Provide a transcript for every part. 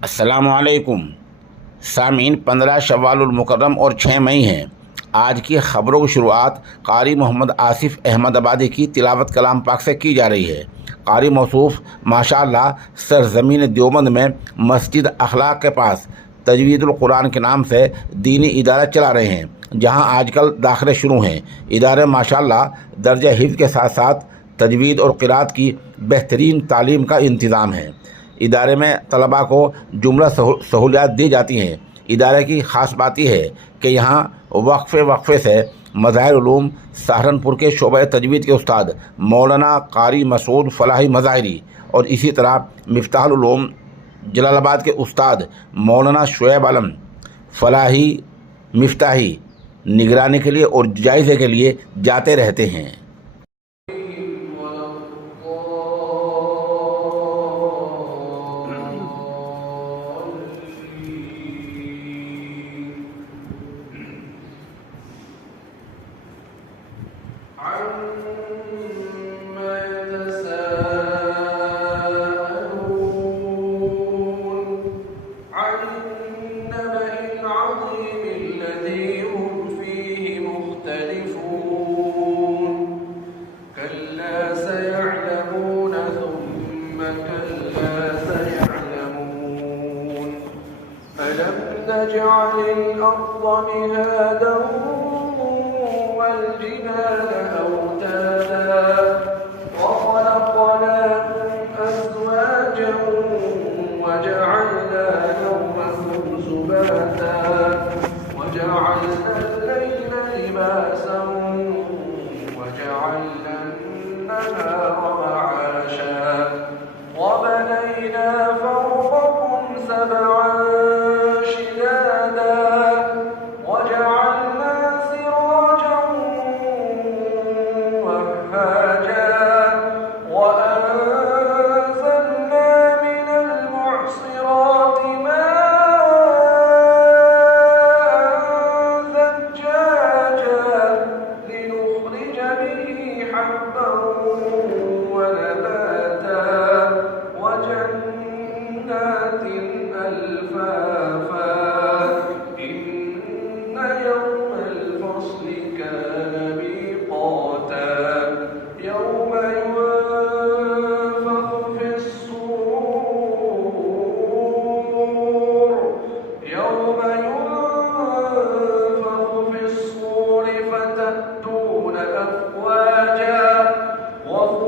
अस्सलामुअलैकुम सामीन। 15 शव्वालुल मुकर्रम और 6 मई है। आज की ख़बरों की शुरुआत कारी मोहम्मद आसिफ अहमदाबादी की तिलावत कलाम पाक से की जा रही है। कारी मौसूफ माशाअल्लाह सरज़मीन देवबंद में मस्जिद अखलाक के पास तजवीदुल कुरान के नाम से दीनी इदारा चला रहे हैं, जहां आजकल दाखिले शुरू हैं। इदारे माशाअल्लाह दर्जा हिफ्ज़ के साथ साथ तजवीद और क़िराअत की बेहतरीन तालीम का इंतज़ाम है। इदारे में तलबा को जुमला सहूलियात दी जाती हैं। इदारे की ख़ास बात यह है कि यहाँ वक्फ़े से मज़ाहिर उलूम सहारनपुर के शोबा तजवीद के उस्ताद मौलाना कारी मसूद फ़लाही मज़ाहिरी और इसी तरह मिफ्ताहुल उलूम जलालाबाद के उस्ताद मौलाना शुएब आलम फ़लाही मिफ्ताही निगरानी के लिए और जायज़े के लिए जाते रहते हैं। ألم نجعل الأرض مهادا والجبال أوتادا وخلقناكم أزواجا وجعلنا نومكم سباتا وجعلنا الليل لباسا وجعلنا النهار معاشا وبنينا فوقكم سبعا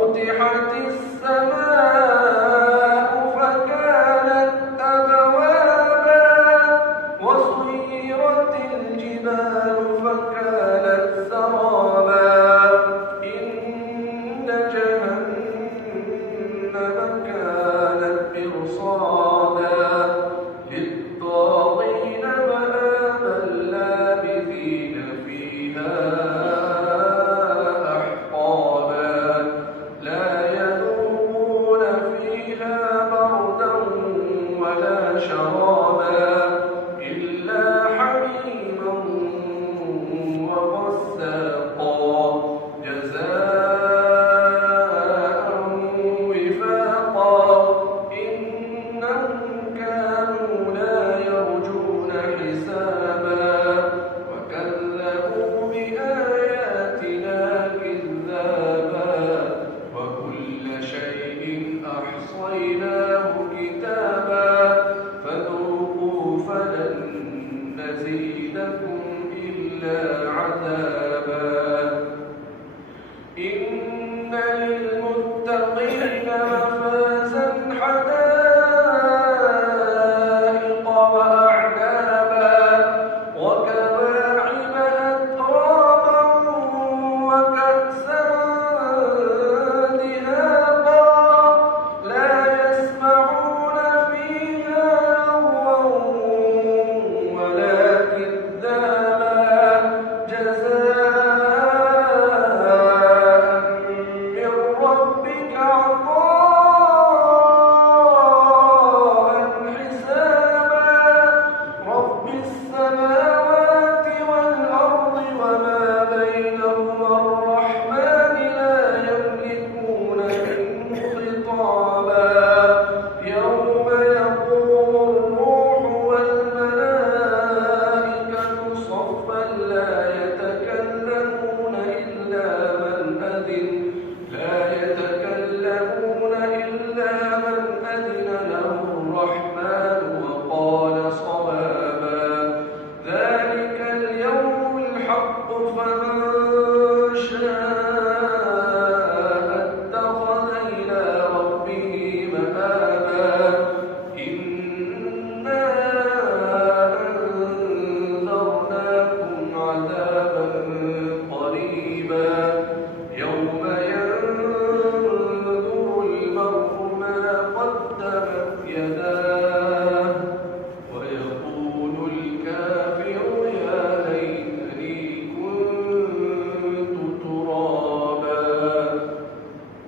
صالحا